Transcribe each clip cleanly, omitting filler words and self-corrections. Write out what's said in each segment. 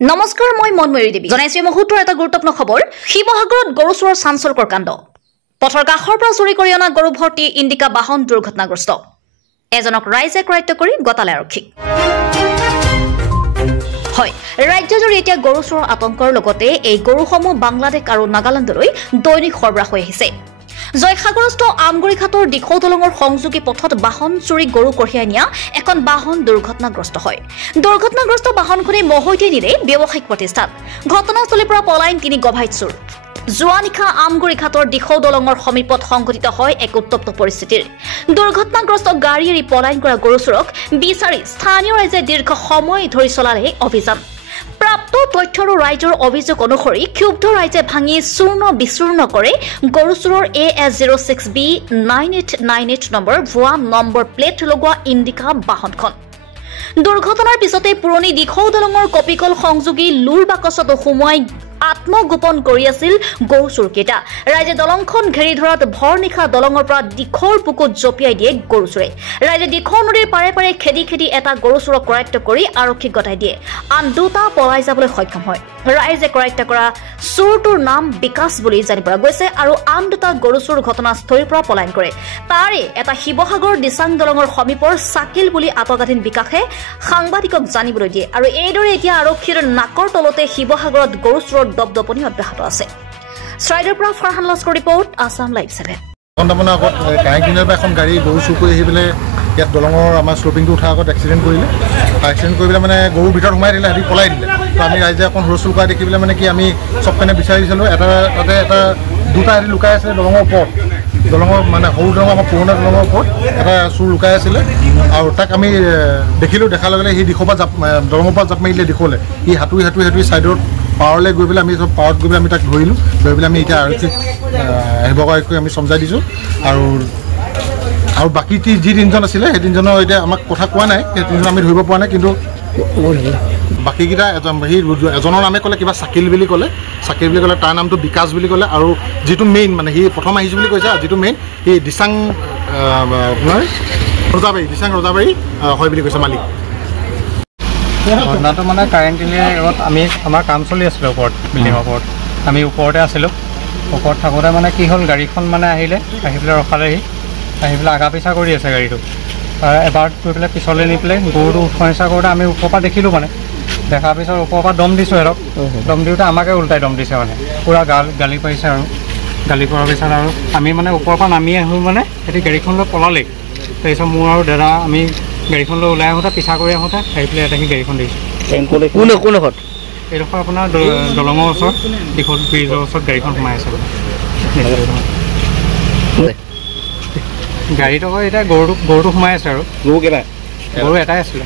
নমস্কাৰ মই মনময়ী দেৱী জনাইছো মুহূৰ্তৰ এটা গুৰুত্বপূৰ্ণ খবৰ শিৱসাগৰত গৰু চোৰৰ চাঞ্চল্যকৰ কাণ্ড পথৰ কাষৰ পৰা চুৰি কৰি অনা গৰু ভৰ্তি ইণ্ডিকা বাহন দুৰ্ঘটনাগ্ৰস্ত এজনক ৰাইজে কৰায়ত্ব কৰি গতালে আৰক্ষী হয় ৰাজ্যজুৰি এতিয়া গৰু চোৰৰ আতংকৰ লগতে এই গৰুসমূহ বাংলাদেশ আৰু নাগালেণ্ডলৈ দৈনিক সৰবৰাহ হৈ আহিছে জয়সাগৰস্থ আমগুৰিঘাটৰ দিখৌ দলঙৰ সংযোগী পথত বাহন চুৰি গৰু কঢ়িয়াই নিয়া এখন বাহন দুৰ্ঘটনাগ্ৰস্ত হয় দুৰ্ঘটনাগ্ৰস্ত বাহনখনে মহৈতে নিলে ব্যৱসায়িক প্ৰতিষ্ঠান ঘটনাস্থলীৰ পৰা পলায়ন তিনি গভাইত চোৰ যোৱা নিশা আমগুৰিঘাটৰ দিখৌ দলঙৰ সমীপত সংঘটিত হয় এক উত্তপ্ত পৰিস্থিতিৰ দুৰ্ঘটনাগ্ৰস্ত গাড়ী এৰি পলায়ন কৰা গৰু চোৰক বিচাৰি স্থানীয় ৰাইজে দীৰ্ঘ সময় ধৰি চলালে অভিযান প্ৰাপ্ত তথ্যৰ ৰাইজৰ অভিযোগ অনুসৰি ক্ষুব্ধ ৰাইজে ভাঙি চূৰ্ণ বিচূৰ্ণ কৰে গৰু চোৰৰ AS06B 9898 নম্বৰ ভুৱা নম্বৰ প্লেট লগোৱা ইণ্ডিকা বাহনখন দুৰ্ঘটনাৰ পিছতে পুৰণি দিখৌ দলঙৰ কপিকল সংযোগী লুৰ বাকচত সোমোৱাই আত্মগোপন কৰি আছিল গৰু চোৰকেইটা ৰাইজে দলংখন ঘেৰি ধৰাত ভৰ নিশা দলঙৰ পৰা দিখৌৰ পুকুত জপিয়াই দিয়ে গৰু চোৰে ৰাইজে দিখৌ নদীৰ পাৰে পাৰে খেদি খেদি এটা গৰু চোৰক কৰায়ত্ব কৰি আৰক্ষীক গতাই দিয়ে আন দুটা পলাই যাবলৈ সক্ষম হয় ৰাইজে কৰায়ত্ব কৰা চোৰটোৰ নাম বিকাশ বুলি জানি পৰা গৈছে আৰু আন দুটা গৰু চোৰ ঘটনাস্থলীৰ পৰা পলায়ন কৰে তাৰে এটা শিৱসাগৰ দিচাং দলঙৰ সমীপৰ চাকিল বুলি আতগাধীন বিকাশে সাংবাদিকক জানিবলৈ দিয়ে আৰু এইদৰে এতিয়া আৰক্ষীৰ নাকৰ তলতে শিৱসাগৰত গৰু চোৰৰ দপদপনি অব্যাহত আছে শ্ৰাইডৰ পৰা ফাৰহান লস্কৰ ৰিপৰ্ট আসাম লাইভ 7 ঘণ্টামানৰ আগত কাহিনীৰ পৰা এখন গাড়ী গৰু চুৰ কৰি আহি পেলাই ইয়াত দলঙৰ আমাৰ শ্লপিংটো উঠাৰ আগত এক্সিডেণ্ট কৰিলে পেলাই মানে গৰুৰ ভিতৰত সোমাই দিলে সিহঁতি পলাই দিলে তো আমি ৰাইজে অকণ হুলস্থুল কৰা দেখি পেলাই মানে কি আমি চব পিনে বিচাৰিছিলোঁ তাতে এটা দুটা সিহঁতি লুকাই আছিলে দলঙৰ ওপৰত দলঙৰ মানে সৰু দলঙৰ আমাৰ পুৰণা দলঙৰ ওপৰত এটা চুৰ লুকাই আছিলে আৰু তাক আমি দেখিলোঁ দেখাৰ লগে লগে সি দিশৰ পৰা দলঙৰ পৰা জাপ মাৰিলে দিশলৈ সি সাঁতুৰি ছাইডত পাৱাৰলৈ গৈ পেলাই আমি চব পাৱাৰত গৈ পেলাই আমি তাক ধৰিলোঁ ধৰি পেলাই আমি এতিয়া আৰক্ষীক আহিবগৈ আমি চমজাই দিছোঁ আৰু বাকী যি তিনিজন আছিলে সেই তিনিজনৰ এতিয়া আমাক কথা কোৱা নাই সেই তিনিজন আমি ধৰিব পৰা নাই কিন্তু বাকীকেইটা এজনৰ নামে ক'লে কিবা চাকিল বুলি ক'লে তাৰ নামটো বিকাশ বুলি ক'লে আৰু যিটো মেইন মানে সি প্ৰথম আহিছোঁ বুলি কৈছে যিটো মেইন সি দিচাং আপোনাৰ ৰজাবাৰী হয় বুলি কৈছে মালিক ঘটনাটো মানে কাৰেণ্টলি আমি আমাৰ কাম চলি আছিলোঁ ওপৰত বিল্ডিঙৰ ওপৰত আমি ওপৰতে আছিলোঁ ওপৰত থাকোঁতে মানে কি হ'ল গাড়ীখন মানে আহি পেলাই ৰখালেহি আহি পেলাই আগা পিছা কৰি আছে গাড়ীটো এবাৰ গৈ পেলাই পিছলৈ নি পেলাই গৰুটো উঠোৱা কৰোঁতে আমি ওপৰৰ পৰা দেখিলোঁ মানে দেখাৰ পিছত ওপৰৰ পৰা দম দিছোঁ সিহঁতক দম দিওঁতে আমাকে উল্টাই দম দিছে মানে পূৰা গালি পাৰিছে আৰু গালি কৰাৰ পিছত আৰু আমি মানে ওপৰৰ পৰা নামি আহোঁ মানে সিহঁতি গাড়ীখনলৈ পলালেই তাৰপিছত মোৰ আৰু দাদা আমি গাড়ীখনলৈ ওলাই আহোঁতে পিছা কৰি আহোঁতে আহি পেলাই এটা গাড়ীখন দিছোঁ কোনডোখৰত এইডোখৰ আপোনাৰ দলঙৰ ওচৰত দীঘল ব্ৰিজৰ ওচৰত গাড়ীখন সোমাই আছে গাড়ীত আকৌ এতিয়া গৰুটো সোমাই আছে আৰু গৰু এটাই আছিলে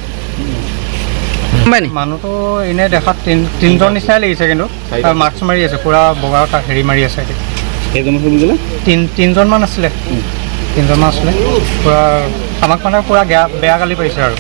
মানুহটো এনেই দেখাত তিনিজন নিচিনাই লাগিছে কিন্তু মাস্ক মাৰি আছে পূৰা বগা হেৰি মাৰি আছে তিনিজনমান আছিলে পূৰা আমাক মানে পূৰা বেয়া গালি পাৰিছে আৰু